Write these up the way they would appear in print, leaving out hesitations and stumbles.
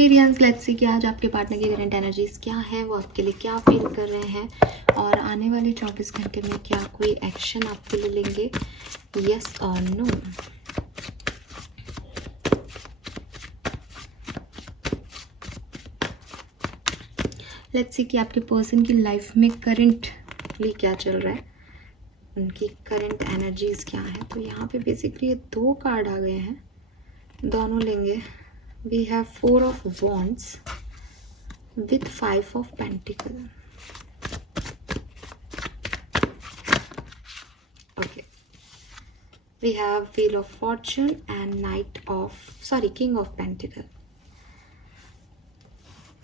Experience. Let's see कि आज आपके पार्टनर की करंट एनर्जीज क्या है, वो आपके लिए क्या फील कर रहे हैं और आने वाले 24 घंटे में क्या कोई एक्शन आपके लिए लेंगे, यस और नो। लेट्स सी कि आपके पर्सन की लाइफ में करंटली क्या चल रहा है, उनकी करंट एनर्जीज क्या है। तो यहाँ पे बेसिकली 2 कार्ड आ गए हैं, दोनों लेंगे। We have 4 of wands with 5 of Pentacles. Okay, we have Wheel of Fortune and King of Pentacles.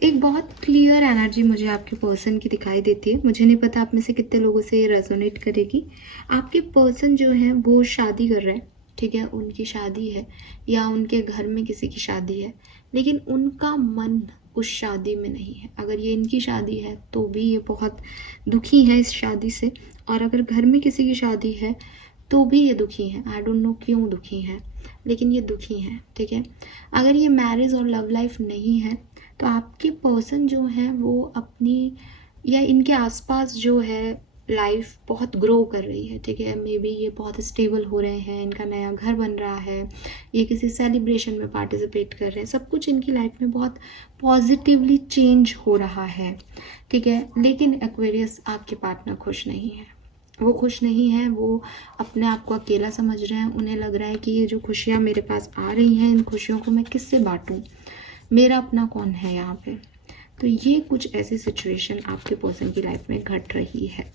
एक बहुत क्लियर एनर्जी मुझे आपके पर्सन की दिखाई देती है। मुझे नहीं पता आप में से कितने लोगों से ये रेजोनेट करेगी। आपके पर्सन जो है वो शादी कर रहे हैं, ठीक है, उनकी शादी है या उनके घर में किसी की शादी है, लेकिन उनका मन उस शादी में नहीं है। अगर ये इनकी शादी है तो भी ये बहुत दुखी है इस शादी से, और अगर घर में किसी की शादी है तो भी ये दुखी हैं। आई डोंट नो क्यों दुखी हैं, लेकिन ये दुखी हैं, ठीक है। अगर ये मैरिज और लव लाइफ नहीं है तो आपके पर्सन जो है वो अपनी या इनके आसपास जो है लाइफ बहुत ग्रो कर रही है, ठीक है। मे बी ये बहुत स्टेबल हो रहे हैं, इनका नया घर बन रहा है, ये किसी सेलिब्रेशन में पार्टिसिपेट कर रहे हैं, सब कुछ इनकी लाइफ में बहुत पॉजिटिवली चेंज हो रहा है, ठीक है। लेकिन एक्वेरियस आपके पार्टनर खुश नहीं है, वो खुश नहीं है, वो अपने आप को अकेला समझ रहे हैं। उन्हें लग रहा है कि ये जो खुशियाँ मेरे पास आ रही हैं, इन खुशियों को मैं किससे बांटूँ, मेरा अपना कौन है यहाँ पे। तो ये कुछ ऐसी सिचुएशन आपके पर्सन की लाइफ में घट रही है।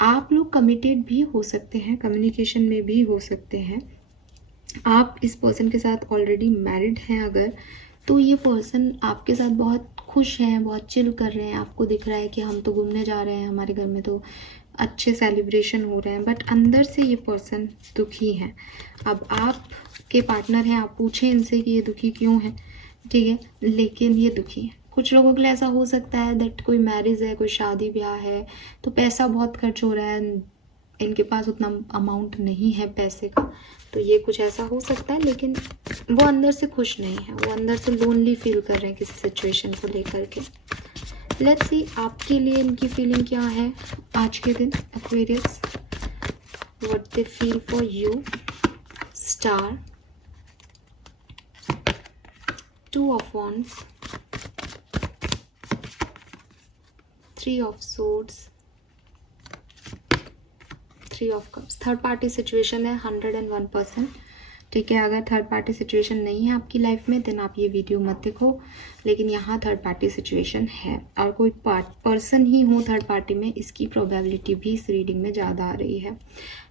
आप लोग कमिटेड भी हो सकते हैं, कम्युनिकेशन में भी हो सकते हैं। आप इस पर्सन के साथ ऑलरेडी मैरिड हैं अगर, तो ये पर्सन आपके साथ बहुत खुश हैं, बहुत चिल कर रहे हैं। आपको दिख रहा है कि हम तो घूमने जा रहे हैं, हमारे घर में तो अच्छे सेलिब्रेशन हो रहे हैं, बट अंदर से ये पर्सन दुखी हैं। अब आपके पार्टनर हैं, आप पूछें इनसे कि ये दुखी क्यों है, ठीक है, लेकिन ये दुखी है। कुछ लोगों के लिए ऐसा हो सकता है दैट कोई मैरिज है, कोई शादी ब्याह है, तो पैसा बहुत खर्च हो रहा है, इनके पास उतना अमाउंट नहीं है पैसे का, तो ये कुछ ऐसा हो सकता है। लेकिन वो अंदर से खुश नहीं है, वो अंदर से लोनली फील कर रहे हैं किसी सिचुएशन को लेकर के। लेट्स सी आपके लिए इनकी फीलिंग क्या है आज के दिन Aquarius, what they feel for you. Star, 2 of wands, 3 of swords, 3 of cups. Third party situation है 101%, ठीक है। अगर थर्ड पार्टी सिचुएशन नहीं है आपकी लाइफ में देन आप ये वीडियो मत देखो, लेकिन यहाँ थर्ड पार्टी सिचुएशन है और कोई पर्सन ही हो थर्ड पार्टी में, इसकी प्रोबेबिलिटी भी इस रीडिंग में ज़्यादा आ रही है।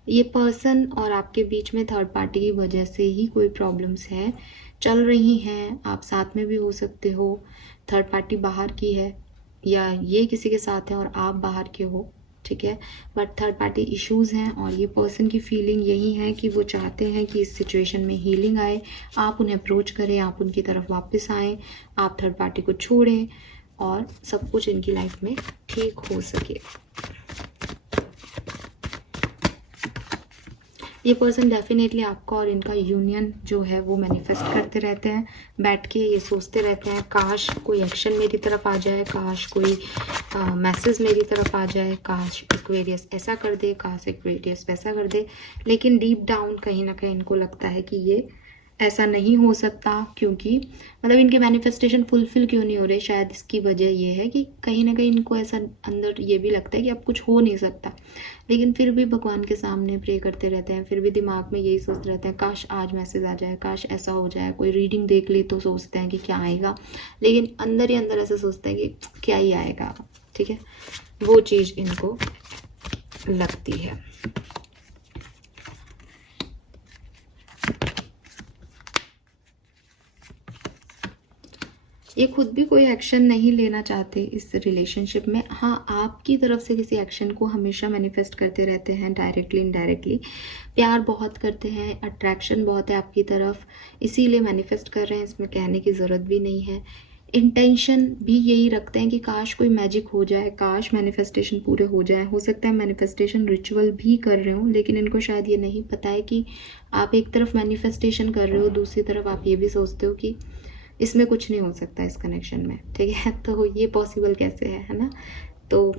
ये पर्सन और आपके बीच में थर्ड पार्टी की वजह से ही कोई प्रॉब्लम्स है चल रही हैं। आप साथ में भी हो सकते हो, थर्ड पार्टी बाहर की है या ये किसी के साथ है और आप बाहर के हो, ठीक है, बट थर्ड पार्टी इश्यूज़ हैं। और ये पर्सन की फीलिंग यही है कि वो चाहते हैं कि इस सिचुएशन में हीलिंग आए, आप उन्हें अप्रोच करें, आप उनकी तरफ वापस आएँ, आप थर्ड पार्टी को छोड़ें और सब कुछ इनकी लाइफ में ठीक हो सके। ये पर्सन डेफिनेटली आपका और इनका यूनियन जो है वो मैनिफेस्ट करते रहते हैं, बैठ के ये सोचते रहते हैं काश कोई एक्शन मेरी तरफ आ जाए, काश कोई मैसेज मेरी तरफ आ जाए, काश एक्वेरियस ऐसा कर दे, काश एक्वेरियस वैसा कर दे। लेकिन डीप डाउन कहीं ना कहीं इनको लगता है कि ये ऐसा नहीं हो सकता, क्योंकि मतलब इनके मैनिफेस्टेशन फुलफिल क्यों नहीं हो रहे। शायद इसकी वजह ये है कि कहीं ना कहीं इनको ऐसा अंदर ये भी लगता है कि अब कुछ हो नहीं सकता, लेकिन फिर भी भगवान के सामने प्रे करते रहते हैं, फिर भी दिमाग में यही सोचते रहते हैं काश आज मैसेज आ जाए, काश ऐसा हो जाए, कोई रीडिंग देख ले तो सोचते हैं कि क्या आएगा, लेकिन अंदर ही अंदर ऐसा सोचते हैं कि क्या ही आएगा, ठीक है, वो चीज़ इनको लगती है। ये खुद भी कोई एक्शन नहीं लेना चाहते इस रिलेशनशिप में। हाँ, आपकी तरफ से किसी एक्शन को हमेशा मैनिफेस्ट करते रहते हैं, डायरेक्टली इनडायरेक्टली प्यार बहुत करते हैं, अट्रैक्शन बहुत है आपकी तरफ, इसीलिए मैनिफेस्ट कर रहे हैं, इसमें कहने की ज़रूरत भी नहीं है। इंटेंशन भी यही रखते हैं कि काश कोई मैजिक हो जाए, काश मैनिफेस्टेशन पूरे हो जाए। हो सकता है मैनिफेस्टेशन रिचुअल भी कर रहे हो, लेकिन इनको शायद ये नहीं पता है कि आप एक तरफ मैनिफेस्टेशन कर रहे हो, दूसरी तरफ आप ये भी सोचते हो कि इसमें कुछ नहीं हो सकता इस कनेक्शन में, ठीक है। तो ये पॉसिबल कैसे है ना। तो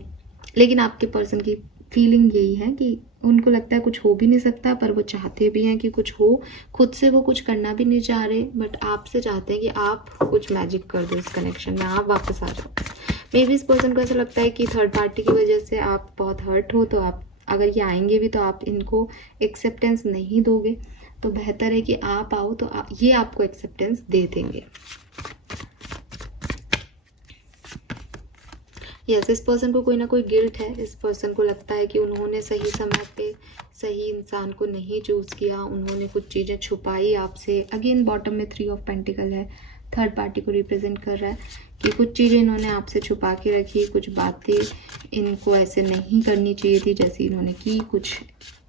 लेकिन आपके पर्सन की फीलिंग यही है कि उनको लगता है कुछ हो भी नहीं सकता, पर वो चाहते भी हैं कि कुछ हो। खुद से वो कुछ करना भी नहीं चाह रहे, बट आपसे चाहते हैं कि आप कुछ मैजिक कर दो इस कनेक्शन में, आप वापस आ जाओ। मे बी इस पर्सन को ऐसा लगता है कि थर्ड पार्टी की वजह से आप बहुत हर्ट हो, तो आप अगर ये आएंगे भी तो आप इनको एक्सेप्टेंस नहीं दोगे। तो बेहतर है कि आप आओ तो ये आपको एक्सेप्टेंस दे देंगे। यस, इस पर्सन को कोई ना कोई गिल्ट है। इस पर्सन को लगता है कि उन्होंने सही समय पे सही इंसान को नहीं चूज़ किया, उन्होंने कुछ चीज़ें छुपाई आपसे। अगेन बॉटम में 3 ऑफ पेंटिकल है, थर्ड पार्टी को रिप्रेजेंट कर रहा है कि कुछ चीज़ें इन्होंने आपसे छुपा के रखी, कुछ बातें इनको ऐसे नहीं करनी चाहिए थी जैसी इन्होंने की, कुछ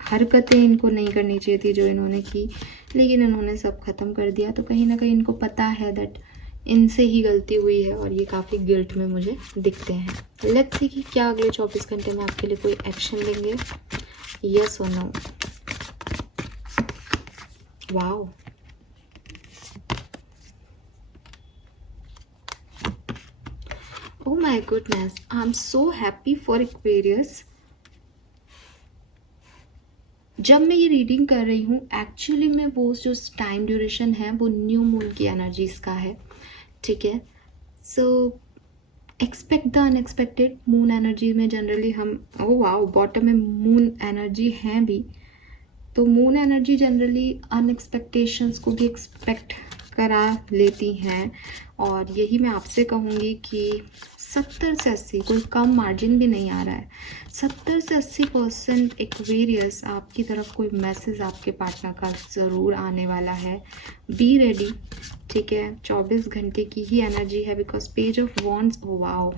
हरकतें इनको नहीं करनी चाहिए थी जो इन्होंने की, लेकिन इन्होंने सब ख़त्म कर दिया। तो कहीं ना कहीं इनको पता है दैट इनसे ही गलती हुई है और ये काफ़ी गिल्ट में मुझे दिखते हैं। लेट्स सी कि क्या अगले 24 घंटे में आपके लिए कोई एक्शन लेंगे, यस और no. Wow, oh my goodness, I am so happy for Aquarius. जब मैं ये रीडिंग कर रही हूँ एक्चुअली में वो जो टाइम ड्यूरेशन है वो न्यू मून की एनर्जीज का है, ठीक है। So expect the unexpected. Moon energy में जनरली हम, ओ वाओ, बॉटम में मून एनर्जी है भी, तो मून एनर्जी जनरली अनएक्सपेक्टेशंस को भी एक्सपेक्ट करा लेती हैं। और यही मैं आपसे कहूँगी कि 70 से 80, कोई कम मार्जिन भी नहीं आ रहा है, 70 से 80% एक्वेरियस आपकी तरफ कोई मैसेज आपके पार्टनर का ज़रूर आने वाला है। बी रेडी, ठीक है। 24 घंटे की ही एनर्जी है, because page of wands, oh wow,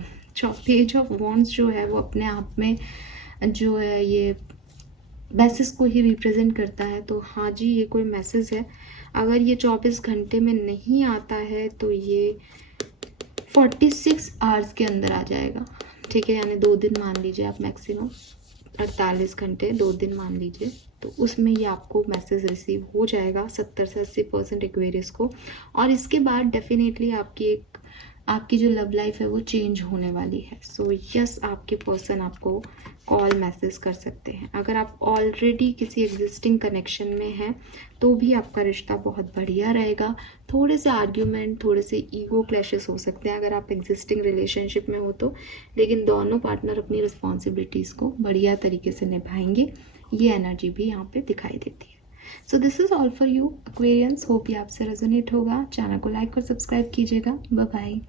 page of wands जो है वो अपने आप में जो है ये मैसेज को ही रिप्रेजेंट करता है। तो हाँ जी, ये कोई मैसेज है। अगर ये 24 घंटे में नहीं आता है तो ये 46 आवर्स के अंदर आ जाएगा, ठीक है। यानी 2 दिन मान लीजिए आप, मैक्सिमम 48 घंटे, 2 दिन मान लीजिए, तो उसमें ये आपको मैसेज रिसीव हो जाएगा 70 से 80% एक्वेरियस को। और इसके बाद डेफिनेटली आपकी जो लव लाइफ है वो चेंज होने वाली है। सो यस, आपके पर्सन आपको कॉल मैसेज कर सकते हैं। अगर आप ऑलरेडी किसी एग्जिस्टिंग कनेक्शन में हैं तो भी आपका रिश्ता बहुत बढ़िया रहेगा। थोड़े से आर्ग्यूमेंट, थोड़े से ईगो क्लैशेस हो सकते हैं अगर आप एग्जिस्टिंग रिलेशनशिप में हो तो, लेकिन दोनों पार्टनर अपनी रिस्पॉन्सिबिलिटीज़ को बढ़िया तरीके से निभाएंगे, ये एनर्जी भी यहाँ पे दिखाई देती है। So this is all for you Aquarians, hope ये आपसे रेजोनेट होगा। चैनल को लाइक और सब्सक्राइब कीजिएगा। Bye bye.